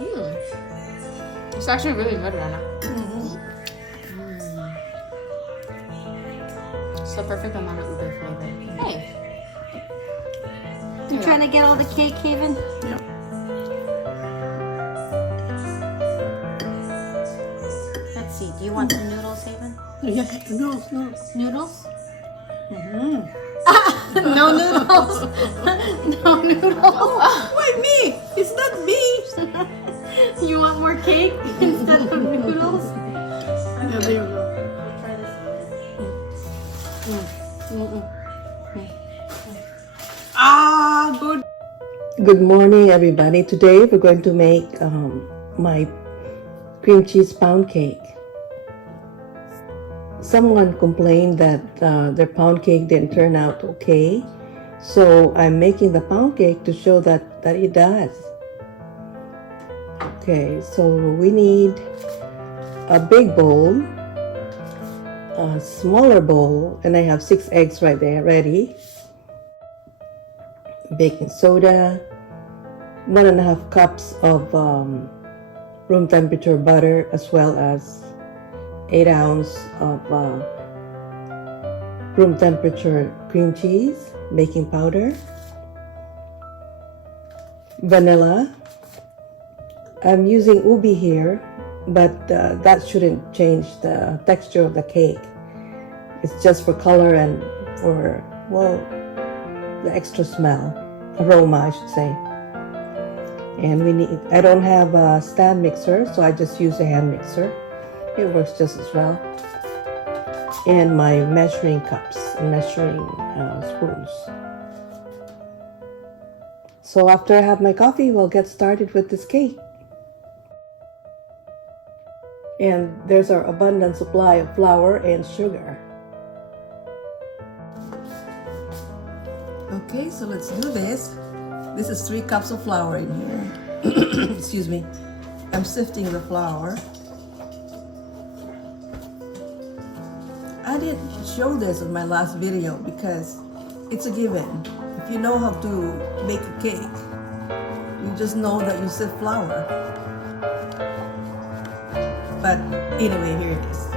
It's actually really good, Rana. It's the perfect amount of Uber flavor. Hey. You trying to get all the cake, Haven? Yep. Let's see. Do you want some noodles, Haven? Yeah, noodles. Noodles? No noodles. No noodles. Why me? It's not me. You want more cake instead of noodles? Yeah, there you go. Try this. Ah, good. Good morning, everybody. Today we're going to make my cream cheese pound cake. Someone complained that their pound cake didn't turn out okay, so I'm making the pound cake to show that it does. Okay, so we need a big bowl, a smaller bowl, and I have 6 eggs right there ready. Baking soda, 1.5 cups of room temperature butter, as well as 8 ounces of room temperature cream cheese, baking powder, vanilla. I'm using ubi here, but that shouldn't change the texture of the cake. It's just for color and for, well, the extra smell, aroma I should say. And I don't have a stand mixer, so I just use a hand mixer. It works just as well. And my measuring cups and measuring spoons. So after I have my coffee, we'll get started with this cake. And there's our abundant supply of flour and sugar. Okay, so let's do this. This is 3 cups of flour in here. Excuse me. I'm sifting the flour. I didn't show this in my last video because it's a given. If you know how to bake a cake, you just know that you sift flour. But anyway, here it is.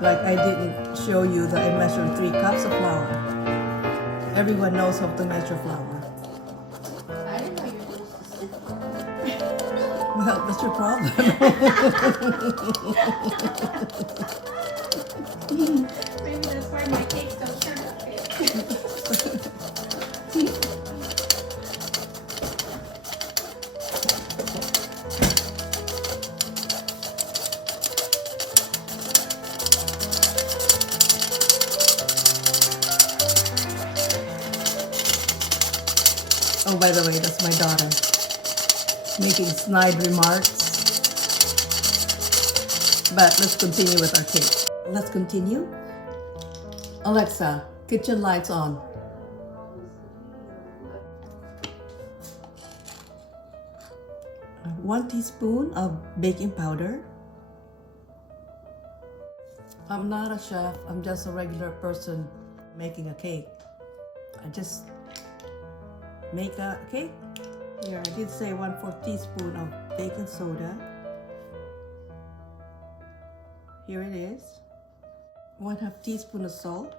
Like I didn't show you that I measured 3 cups of flour. Everyone knows how to measure flour. I didn't know you were supposed to. Well, that's your problem. Maybe that's why my cakes don't turn out good. Oh, by the way, that's my daughter making snide remarks. But let's continue with our cake. Let's continue. Alexa, kitchen lights on. One teaspoon of baking powder. I'm not a chef, I'm just a regular person making a cake. I just make a cake. Here, I did say 1/4 teaspoon of baking soda. Here it is. 1/2 teaspoon of salt.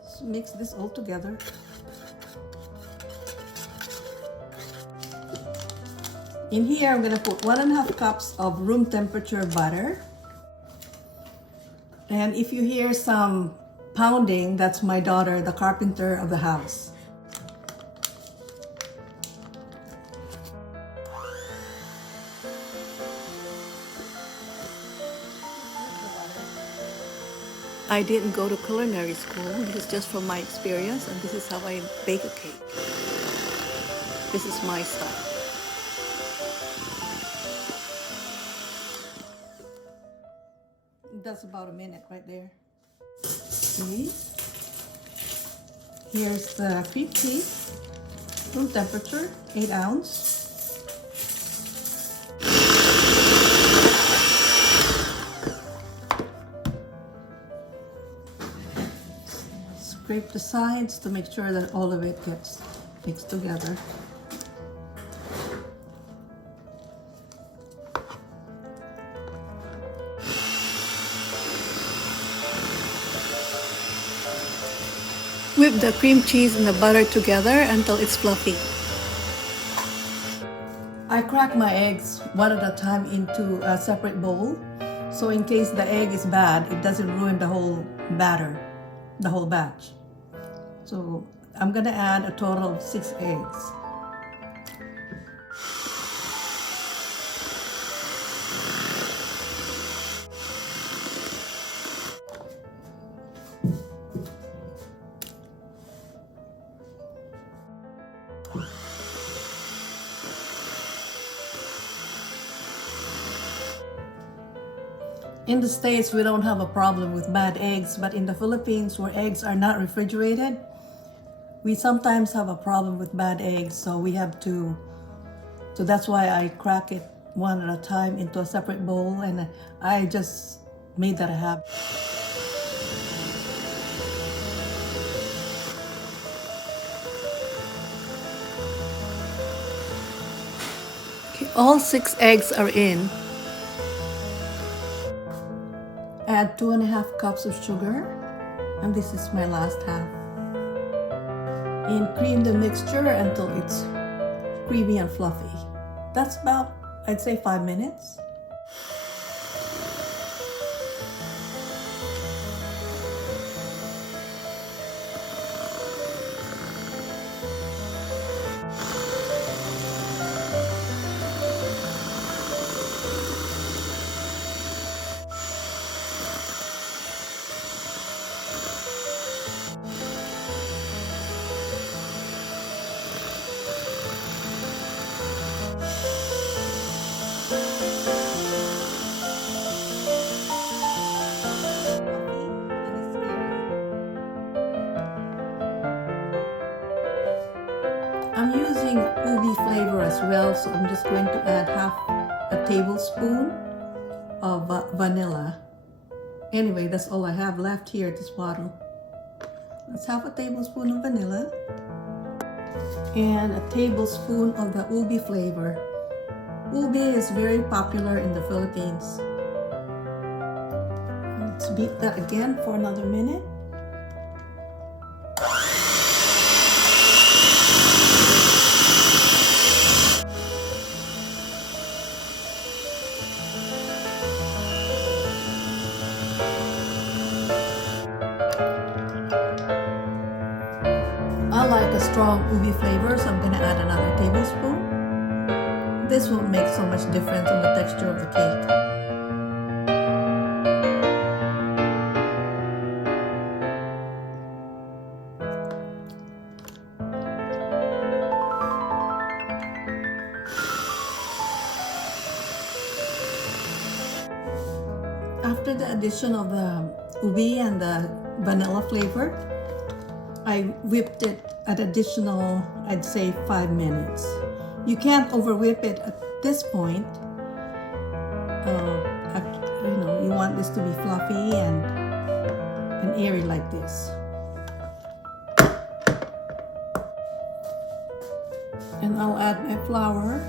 Just mix this all together. In here, I'm gonna put 1.5 cups of room temperature butter. And if you hear some pounding, that's my daughter, the carpenter of the house. I didn't go to culinary school. This is just from my experience, and this is how I bake a cake. This is my style. That's about a minute right there. Okay. Here's the cream cheese, room temperature, 8 ounces. scrape the sides to make sure that all of it gets mixed together. Whip the cream cheese and the butter together until it's fluffy. I crack my eggs one at a time into a separate bowl. So in case the egg is bad, it doesn't ruin the whole batter, the whole batch. So I'm gonna add a total of 6 eggs. In the States, we don't have a problem with bad eggs, but in the Philippines, where eggs are not refrigerated, we sometimes have a problem with bad eggs, so that's why I crack it one at a time into a separate bowl, and I just made that a habit. Okay, all 6 eggs are in. Add 2.5 cups of sugar, and this is my last half. And cream the mixture until it's creamy and fluffy. That's about, I'd say, 5 minutes. I'm using ubi flavor as well, so I'm just going to add half a tablespoon of vanilla. Anyway, that's all I have left here at this bottle. That's half a tablespoon of vanilla and a tablespoon of the ubi flavor. Ubi is very popular in the Philippines. Let's beat that again for another minute. I like a strong ubi flavor, so I'm going to add another tablespoon. This will make so much difference in the texture of the cake. After the addition of the ubi and the vanilla flavor, I whipped it at additional, I'd say, 5 minutes. You can't over whip it at this point. You want this to be fluffy and airy like this. And I'll add my flour.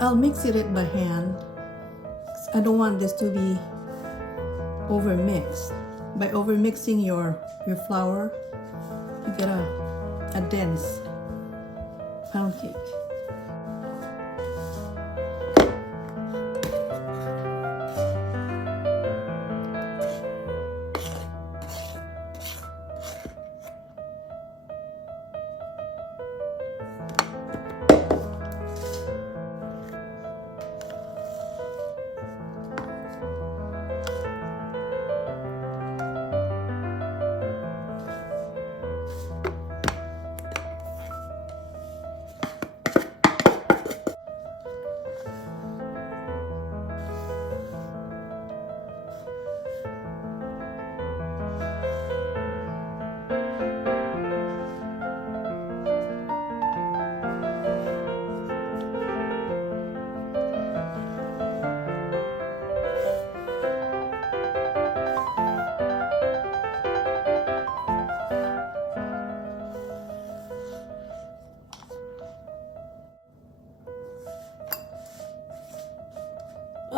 I'll mix it by hand. I don't want this to be over-mixed. By over-mixing your flour, you get a dense pound cake.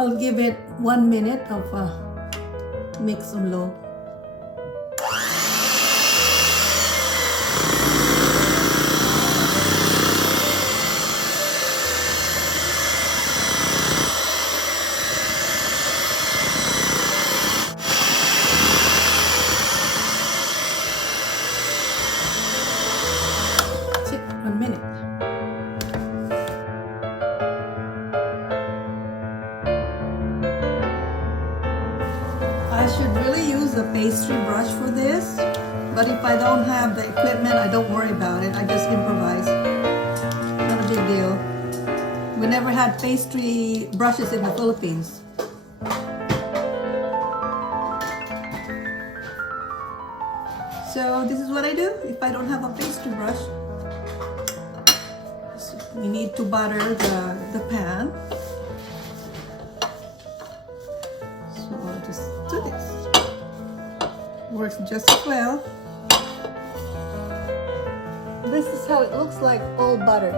I'll give it 1 minute of mix on low. That's it, 1 minute. I should really use a pastry brush for this, but if I don't have the equipment, I don't worry about it. I just improvise. Not a big deal. We never had pastry brushes in the Philippines. So this is what I do if I don't have a pastry brush. So we need to butter the pan. So I'll just do this. Works just as well. This is how it looks like, all buttered.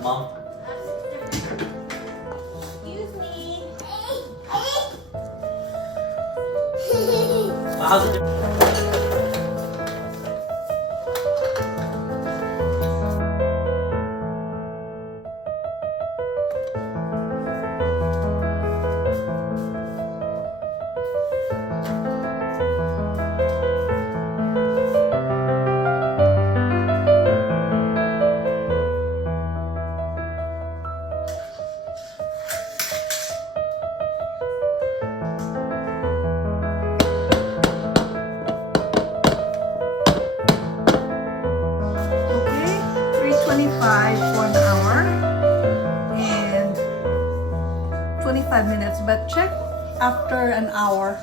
Mom. Excuse me. How's it? Okay, 325 for an hour and 25 minutes, but check after an hour.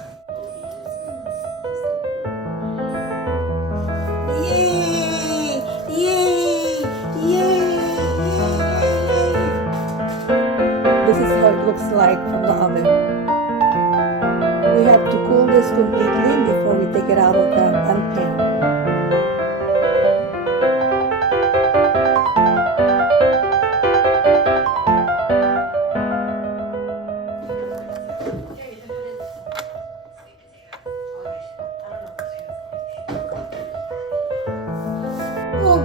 Yay! Yay! Yay! This is how it looks like from the oven. We have to cool this completely before we take it out of the pan. Oh,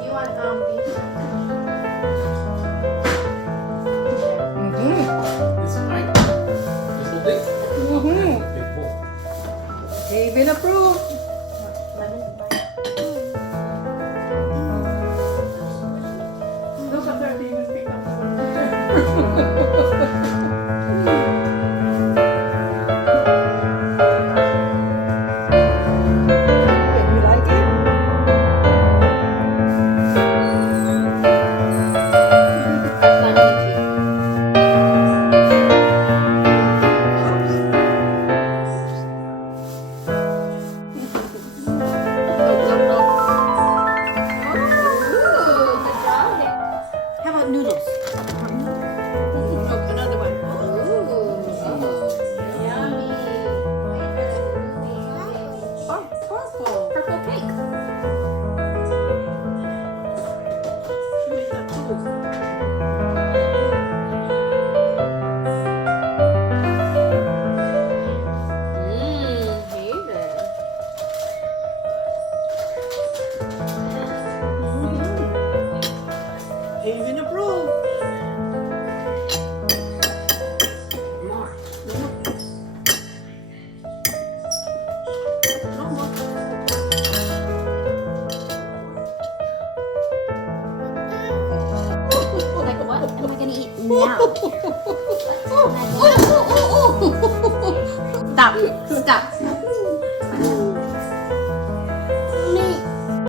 Do you want beef? This is mine. This will big. Big bowl. even approved. Look up there, do you even speak You like it? How about noodles? Oh, another one. Oh, purple. Purple cake. Hey there. Even approved. Like, what am I gonna eat now? Stop. Stop.